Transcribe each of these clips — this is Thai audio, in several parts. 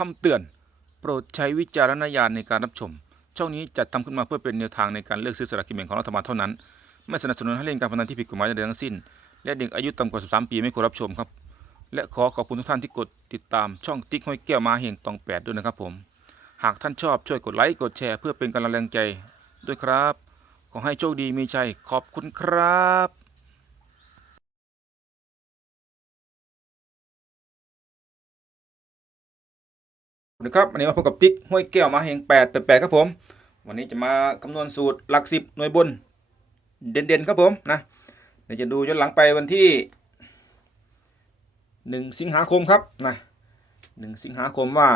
คำเตือน โปรดใช้วิจารณญาณในการรับชม ช่องนี้จัดทำขึ้นมาเพื่อเป็นแนวทางในการเลือกซื้อสลากกินแบ่งของรัฐบาลเท่านั้น ไม่สนับสนุนให้เล่นการพนันที่ผิดกฎหมายใดทั้งสิ้น และเด็กอายุต่ำกว่า 13 ปีไม่ควรรับชมครับ และขอขอบคุณทุกท่านที่กดติดตามช่องติ๊กห้อยแก้วมาเฮงตองแปดด้วยนะครับผม หากท่านชอบช่วยกดไลค์กดแชร์เพื่อเป็นกำลังแรงใจด้วยครับ ขอให้โชคดีมีชัยขอบคุณครับ นะครับวันนี้มาพบกับติ๊กห้วยแก้วมาเฮงแปดแปดแปครับผม วันนี้จะมาคำนวณสูตรหลักสิบหน่วยบน เด่นๆครับผมนะเดี๋ยวจะดูย้อนหลังไปวันที่หนึ่งสิงหาคมครับนะหนึ่งสิงหาคมว่า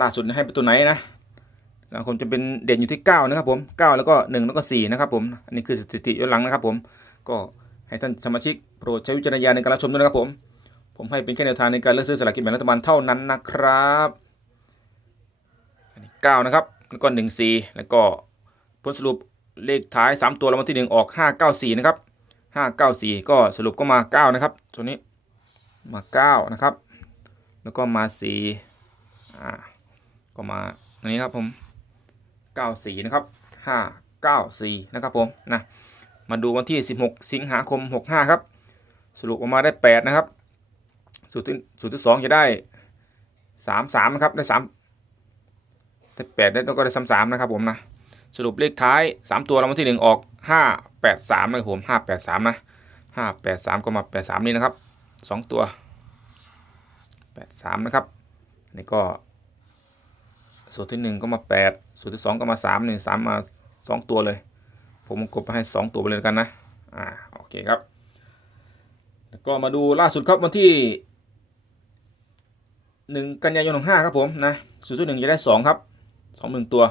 ล่าสุดให้เป็นตัวไหนนะสิงหาคมจะเป็นเด่นอยู่ที่เก้านะครับผมเก้าแล้วก็หนึ่งแล้วก็สี่นะครับผมอันนี้คือสถิติย้อนหลังนะครับผมก็ให้ท่านสมาชิกโปรดใช้วิจารณญาณในการรับชมด้วยนะครับผมผมให้เป็นแค่แนวทางในการเลือกซื้อสลากกินแบ่งรัฐบาลเท่านั้นนะครับ อันนี้เก้านะครับ แล้วก็หนึ่งสี่แล้วก็ผลสรุปเลขท้ายสามตัวรางวัลที่หนึ่งออกห้าเก้าสี่นะครับห้าเก้าสี่ก็สรุปก็มาเก้านะครับ ตัวนี้มาเก้านะครับ แล้วก็มาสี่อ่าก็มาอันนี้ครับผมเก้าสี่นะครับห้าเก้าสี่นะครับผมนะมาดูวันที่สิบหกสิงหาคมหกห้าครับ สรุปออกมาได้แปดนะครับ สูตรที่สูตรที่สองจะได้สามสามนะครับ ได้ สาแปดได้แล้วก็ได้สามสามนะครับผมนะสรุปเลขท้ายสามตัวรางวัลที่หนึ่งออกห้าแปดสามนะครับผมห้าแปดสามนะห้าแปดสามก็มาแปดสามนี่นะครับสองตัวแปดสามนะครับนี่ก็สูตรที่หนึ่งก็มาแปดสูตรที่สองก็มาสามหนึ่งสามมาสองตัวเลย ผมกดไปให้สองตัวไปเลยกันนะอ่าโอเคครับแล้วก็มาดูล่าสุดครับวันที่หนึ่งกันยายนของห้าครับผมนะสูตรที่หนึ่งจะได้สองครับ สองหนึ่งตัว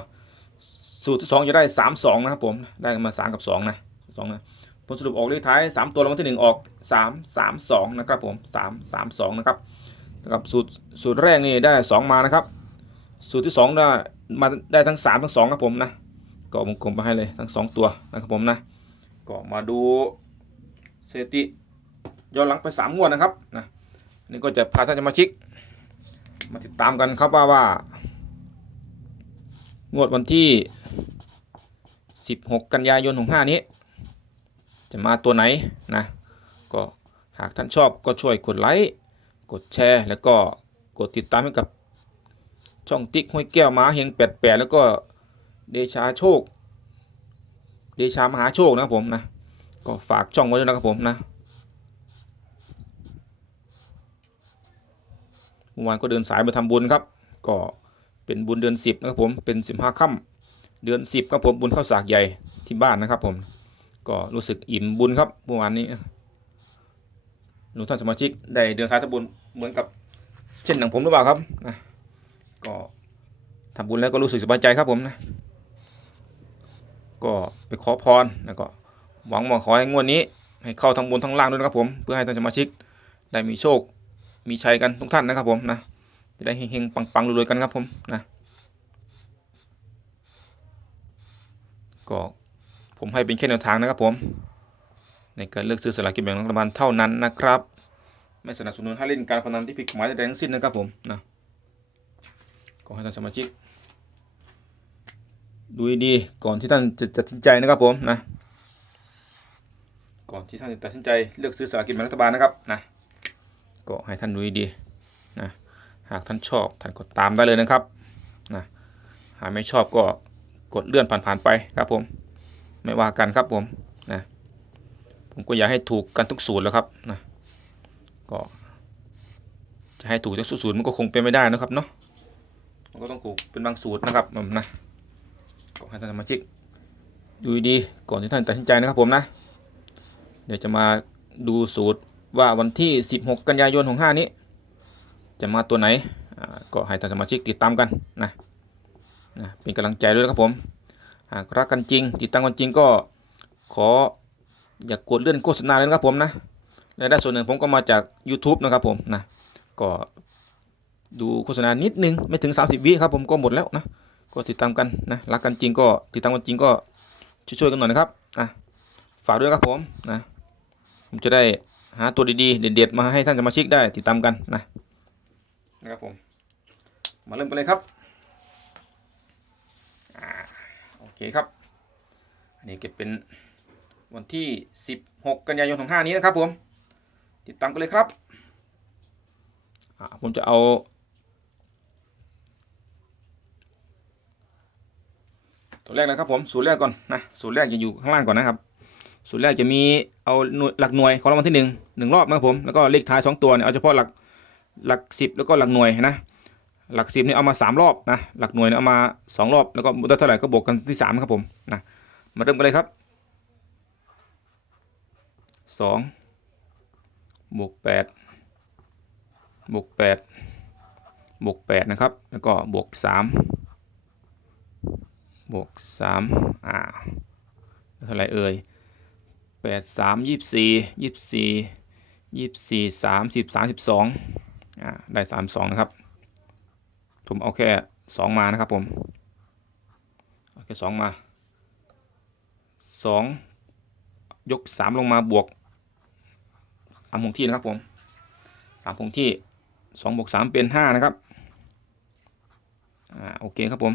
สูตรที่สองจะได้สามสองนะครับผมได้มาสามกับสองนะสองนะผลสรุปออกเลขท้ายสามตัวรางวัลที่หนึ่งออกสามสามสองนะครับผมสามสามสองนะครับนะครับสูตรสูตรแรกนี่ได้สองมานะครับ สูตรที่สองได้มาได้ทั้งสามทั้งสองครับผมนะก็วงกลมไปให้เลยทั้งสองตัวนะครับผมนะก็มาดูสถิติย้อนหลังไปสามงวดนะครับนะนี่ก็จะพาท่านสมาชิก มาติดตามกันครับว่าว่า งวดวันที่ 16 กันยายนของ5นี้ จะมาตัวไหนนะ ก็หากท่านชอบก็ช่วยกดไลค์ กดแชร์ แล้วก็กดติดตามให้กับช่องติ๊กห้วยแก้วม้าเฮงแปดแปดแล้วก็เดชาโชค เดชามหาโชคนะครับผมนะ ก็ฝากช่องไว้ด้วยนะครับผมนะเมื่อวานก็เดินสายไปทำบุญครับ ก็ เป็นบุญเดือนสิบนะครับผมเป็นสิบห้าค่ำเดือนสิบครับผมบุญข้าวสากใหญ่ที่บ้านนะครับผมก็รู้สึกอิ่มบุญครับเมื่อวานนี้หนูท่านสมาชิกได้เดินสายทำบุญเหมือนกับเช่นหนังผมหรือเปล่าครับนะก็ทำบุญแล้วก็รู้สึกสบายใจครับผมนะก็ไปขอพรแล้วก็หวังว่าขอให้งวดนี้ ให้เข้าทั้งบนทั้งล่างด้วยนะครับผมเพื่อให้ท่านสมาชิกได้มีโชคมีชัยกันทุกท่านนะครับผมนะ จะได้เฮงๆปังๆรวยๆกันครับผมนะก็ผมให้เป็นแค่แนวทางนะครับผมในการเลือกซื้อสลากกินแบ่งรัฐบาลเท่านั้นนะครับ ไม่สนับสนุนให้เล่นการพนันที่ผิดกฎหมายใดทั้งสิ้นนะครับผมนะก็ให้ท่านสมาชิก ดูดีก่อนที่ท่านจะตัดสินใจนะครับผมนะก่อนที่ท่านจะตัดสินใจเลือกซื้อสลากกินแบ่งรัฐบาลนะครับนะก็ให้ท่านดูดีากท่านชอบท่านกดตามได้เลยนะครับนะหากไม่ชอบก็กดเลื่อนผ่านๆไปครับผม ไม่ว่ากันครับผมนะผมก็อยากให้ถูกกันทุกสูตรแล้วครับนะก็จะให้ถูกทุกสูตรมันก็คงเป็นไม่ได้นะครับเนาะมันก็ต้องถูกเป็นบางสูตรนะครับผมนะก็ให้ท่านสมาชิกดูดีก่อนที่ท่านตัดสินใจนะครับผมนะ เดี๋ยวจะมาดูสูตรว่าวันที่ 16 กันยายนของ5นี้ จะมาตัวไหนก็ให้ท่านสมาชิกติดตามกันนะนะเป็นกำลังใจด้วยนะครับผมหากรักกันจริง ติดตามกันจริงก็ขออย่ากกดเลื่อนโฆษณาเลยนะครับผมนะรายได้ส่วนหนึ่งผมก็มาจาก YouTube นะครับผมนะก็ดูโฆษณานิดนึงไม่ถึง 30 วิครับผมก็หมดแล้วนะก็ติดตามกันนะรักกันจริงก็ติดตามกันจริงก็ช่วยๆกันหน่อยนะครับอะฝากด้วยครับผมนะผมจะได้หาตัวดีๆเด็ดๆมาให้ท่านสมาชิกได้ติดตามกันนะ นะครับผม มาเริ่มกันเลยครับอ่าโอเคครับ อันนี้เก็บเป็นวันที่ 16 กันยายนของ5นี้นะครับผม ติดตามกันเลยครับอ่าผมจะเอาตัวแรกนะครับผมสูตรแรกก่อนนะสูตรแรกจะอยู่ข้างล่างก่อนนะครับสูตรแรกจะมีเอาหน่วยหลักหน่วยของรางวัลที่หนึ่งหนึ่งรอบนะครับผมแล้วก็เลขท้ายสองตัวเนี่ยเอาเฉพาะหลัก หลักสิบแล้วก็หลักหน่วยนะหลักสิบนี่เอามา3รอบนะหลักหน่วยเอามา 2 รอบแล้วก็ได้เท่าไหร่ก็บวกกันที่3ครับผมนะมาเริ่มกันเลยครับ 2 บวก8บวก8บวก8นะครับ แล้วก็บวก3บวก3อ่าเท่าไหร่เอ่ย8 3 24 24 24 3 10 32 ได้สามสองนะครับ ผมเอาแค่สองมานะครับผมเอาแค่สองมาสองยกสามลงมาบวกสามคงที่นะครับผมสามคงที่สองบวกสามเป็นห้านะครับอ่าโอเคครับผม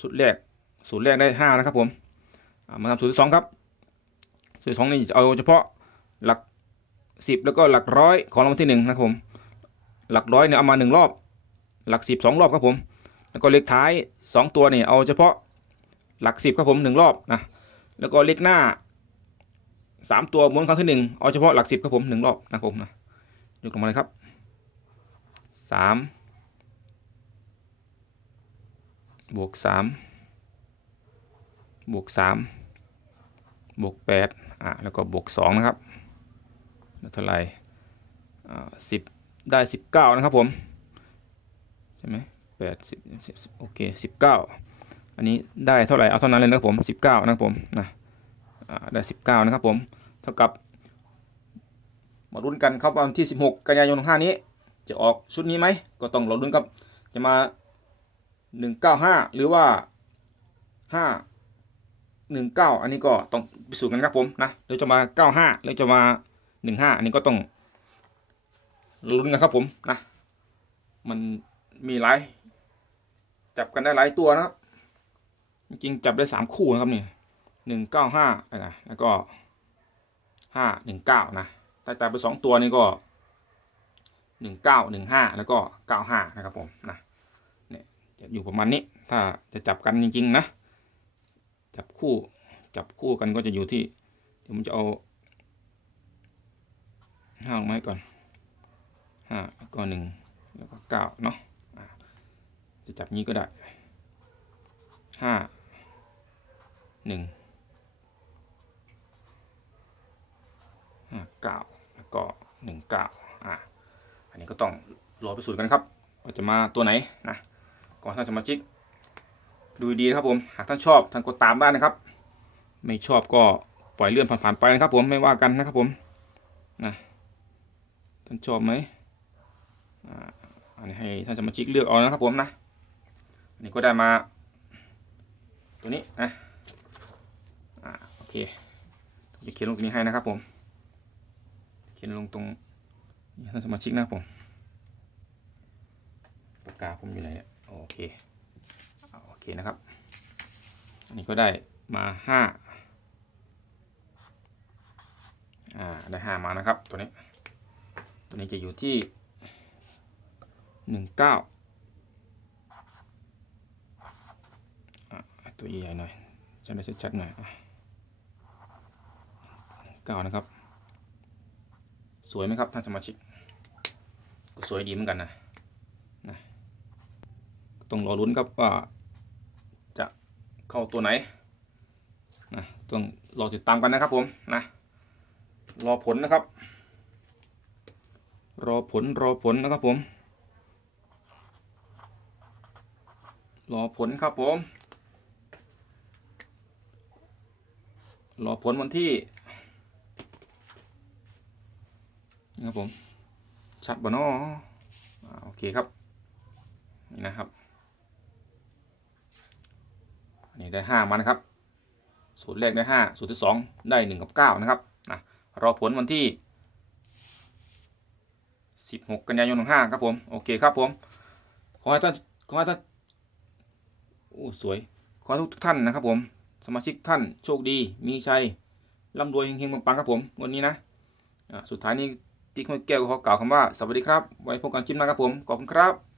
สูตรแรกสูตรแรกได้ห้านะครับผมมาทำสูตรที่สองครับสูตรที่สองนี่จะเอาเฉพาะหลัก สิบแล้วก็หลักร้อยของรางวัลที่หนึ่งนะครับผม หลักร้อยเนี่ยเอามาหนึ่งรอบ หลักสิบสองรอบครับผม แล้วก็เลขท้ายสองตัวเนี่ยเอาเฉพาะหลักสิบครับผมหนึ่งรอบนะ แล้วก็เลขหน้าสามตัวม้วนครั้งที่หนึ่งเอาเฉพาะหลักสิบครับผมหนึ่งรอบนะครับผมนะยกลงมาเลยครับสามบวกสามบวกสามบวกแปดอะแล้วก็บวกสองนะครับ เท่าไหร่สิบได้สิบเก้านะครับผม ใช่ไหมแปดสิบสิบโอเคสิบเก้าอันนี้ได้เท่าไหร่เอาเท่านั้นเลยนะครับผมสิบเก้านะครับผมนะได้สิบเก้านะครับผมเท่ากับมาลุ้นกันครับวันที่สิบหกกันยายนของห้านี้ จะออกชุดนี้ไหม ก็ต้องรอลุ้นครับ จะมาหนึ่งเก้าห้าหรือว่าห้าหนึ่งเก้าอันนี้ก็ต้องพิสูจน์กันครับผมนะหรือจะมาเก้าห้าหรือจะมา หนึ่งห้าอันนี้ก็ต้องลุ้นกันครับผมนะ มันมีหลายจับกันได้หลายตัวนะครับ จริงจับได้สามคู่นะครับนี่หนึ่งเก้าห้าอะไรนะแล้วก็ห้าหนึ่งเก้านะแต่แต่ไปสองตัวนี้ก็หนึ่งเก้าหนึ่งห้าแล้วก็เก้าห้านะครับผมนะจะอยู่ประมาณนี้ ถ้าจะจับกันจริง ๆ นะ จับคู่จับคู่กันก็จะอยู่ที่ เดี๋ยวผมจะเอา ห้าออกไมาให้ก่อนห้าแล้วก็หนึ่งแล้วก็เก้าเนาะะจะจับนี้ก็ได้ห้าหนึ่งห้าเก้าแล้วก็หนึ่งเก้าอะอันนี้ก็ต้องรอไปสูตรกันครับว่าจะมาตัวไหนนะก่อนท่านสมาชิก ดูดีนะครับผม หากท่านชอบท่านกดตามได้นะครับ ไม่ชอบก็ปล่อยเลื่อนผ่านๆไปนะครับผมไม่ว่ากันนะครับผมนะ ท่านชอบไหมอ่าอันนี้ให้ท่านสมาชิกเลือกเอานะครับผมนะอันนี้ก็ได้มา ตัวนี้นะอ่าโอเคจะเขียนลงตรงนี้ให้นะครับผม เขียนลงตรงท่านสมาชิกนะครับผมปากกาผมอยู่ไหนเนี่ยโอเคโอเคนะครับ อันนี้ก็ได้มาห้าอ่าได้ห้ามานะครับตัวนี้ ตัวนี้จะอยู่ที่หนึ่งเก้าตัวใหญ่หน่อยจะได้ชัดๆหน่อยเก้านะครับ สวยไหมครับท่านสมาชิกก็สวยดีเหมือนกันนะต้องรอลุ้นครับว่าจะเข้าตัวไหนนะต้องรอติดตามกันนะครับผมนะรอผลนะครับ รอผลรอผลนะครับผม รอผลครับผม รอผลวันที่นี่ครับผม ชัดบ่นอโอเคครับ นี่นะครับนนี้ได้ห้ามานะครับ สูตรแรกได้ห้าสูตรที่สองได้หนึ่งกับเก้านะครับนะรอผลวันที่ 16 กันยายน65ครับผม โอเคครับผม ขอให้ท่าน ขอให้ท่าน โอ้ สวย ขอให้ทุกท่านนะครับผม สมาชิกท่านโชคดี มีชัย ร่ำรวยเฮงๆปังๆครับผม วันนี้นะอ่าสุดท้ายนี้ที่คุณแก้วขอกล่าวคำว่า สวัสดีครับ ไว้พบกันคลิปหน้าครับผม ขอบคุณครับ